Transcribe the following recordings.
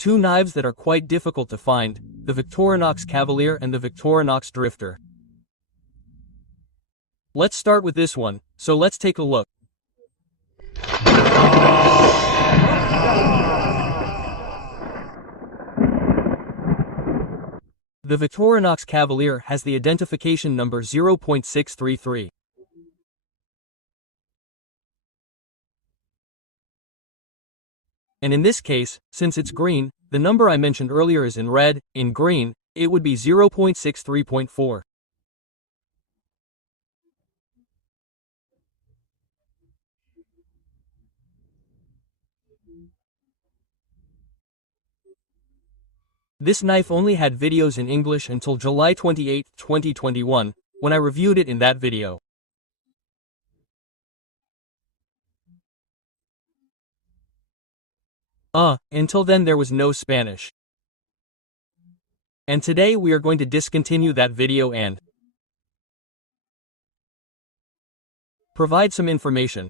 Two knives that are quite difficult to find, the Victorinox Cavalier and the Victorinox Drifter. Let's start with this one, so let's take a look. The Victorinox Cavalier has the identification number 0.633. And in this case, since it's green, the number I mentioned earlier is in red. In green, it would be 0.63.4. This knife only had videos in English until July 28, 2021, when I reviewed it in that video. Until then there was no Spanish. And today we are going to discontinue that video and provide some information.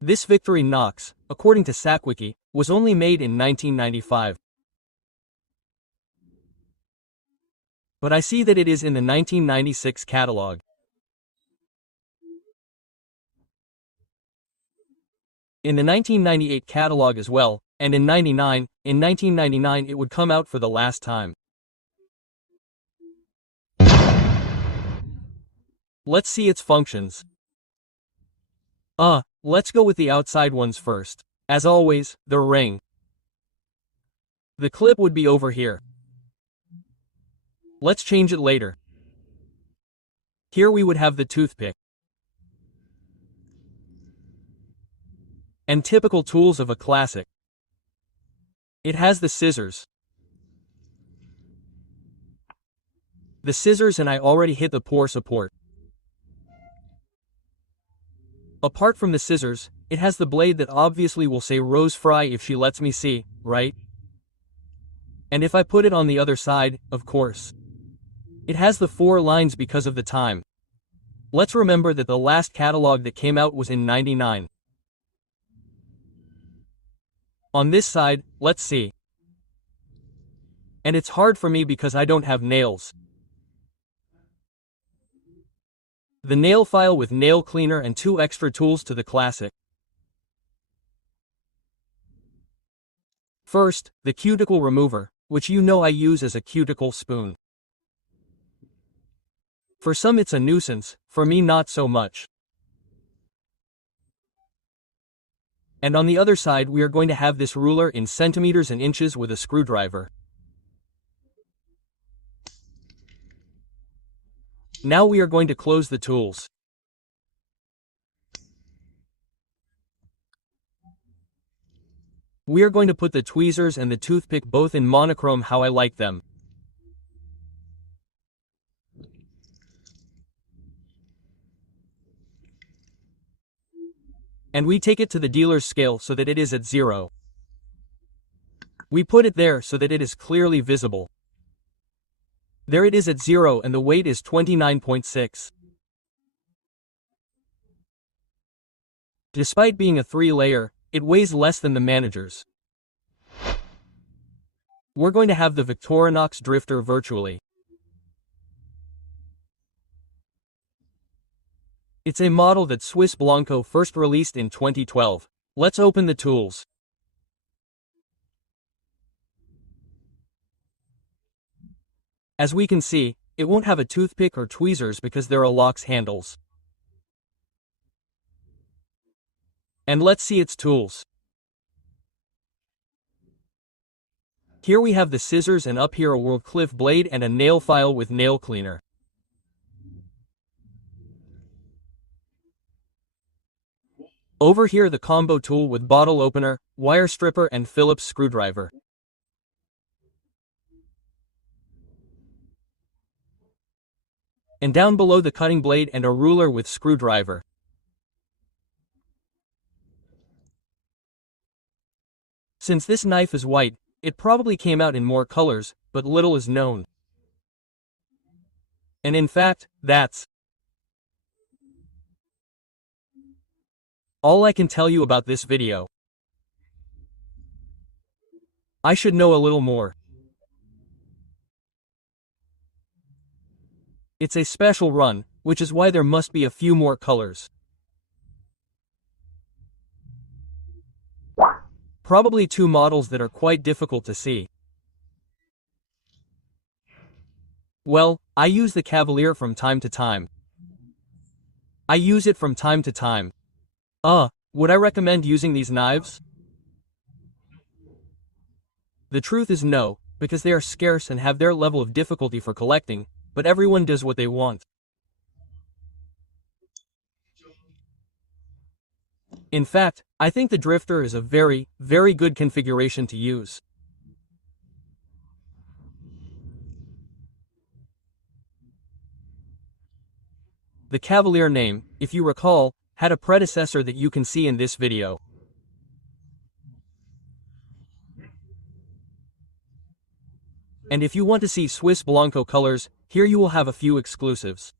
This Victorinox, according to SACWiki, was only made in 1995. But I see that it is in the 1996 catalog. In the 1998 catalog as well, and in 1999 it would come out for the last time. Let's see its functions. Let's go with the outside ones first. As always, the ring. The clip would be over here. Let's change it later. Here we would have the toothpick. And typical tools of a classic. It has the scissors. The scissors, and I already hit the pour support. Apart from the scissors, it has the blade that obviously will say Rose Fry if she lets me see, right? And if I put it on the other side, of course. It has the 4 lines because of the time. Let's remember that the last catalog that came out was in '99. On this side, let's see. And it's hard for me because I don't have nails. The nail file with nail cleaner and 2 extra tools to the classic. First, the cuticle remover, which you know I use as a cuticle spoon. For some it's a nuisance, for me not so much. And on the other side we are going to have this ruler in centimeters and inches with a screwdriver. Now we are going to close the tools. We are going to put the tweezers and the toothpick both in monochrome how I like them. And we take it to the dealer's scale so that it is at 0. We put it there so that it is clearly visible. There it is at 0 and the weight is 29.6. Despite being a 3-layer, it weighs less than the manager's. We're going to have the Victorinox Drifter virtually. It's a model that Swiss Bianco first released in 2012. Let's open the tools. As we can see, it won't have a toothpick or tweezers because there are Alox handles. And let's see its tools. Here we have the scissors and up here a World Cliff blade and a nail file with nail cleaner. Over here the combo tool with bottle opener, wire stripper and Phillips screwdriver. And down below the cutting blade and a ruler with screwdriver. Since this knife is white, it probably came out in more colors, but little is known. And in fact, that's all I can tell you about this video. I should know a little more. It's a special run, which is why there must be a few more colors. Probably 2 models that are quite difficult to see. Well, I use the Cavalier from time to time. I use it from time to time. Would I recommend using these knives? The truth is no, because they are scarce and have their level of difficulty for collecting, but everyone does what they want. In fact, I think the Drifter is a very, very good configuration to use. The Cavalier name, if you recall, had a predecessor that you can see in this video. And if you want to see Swiss Bianco colors, here you will have a few exclusives.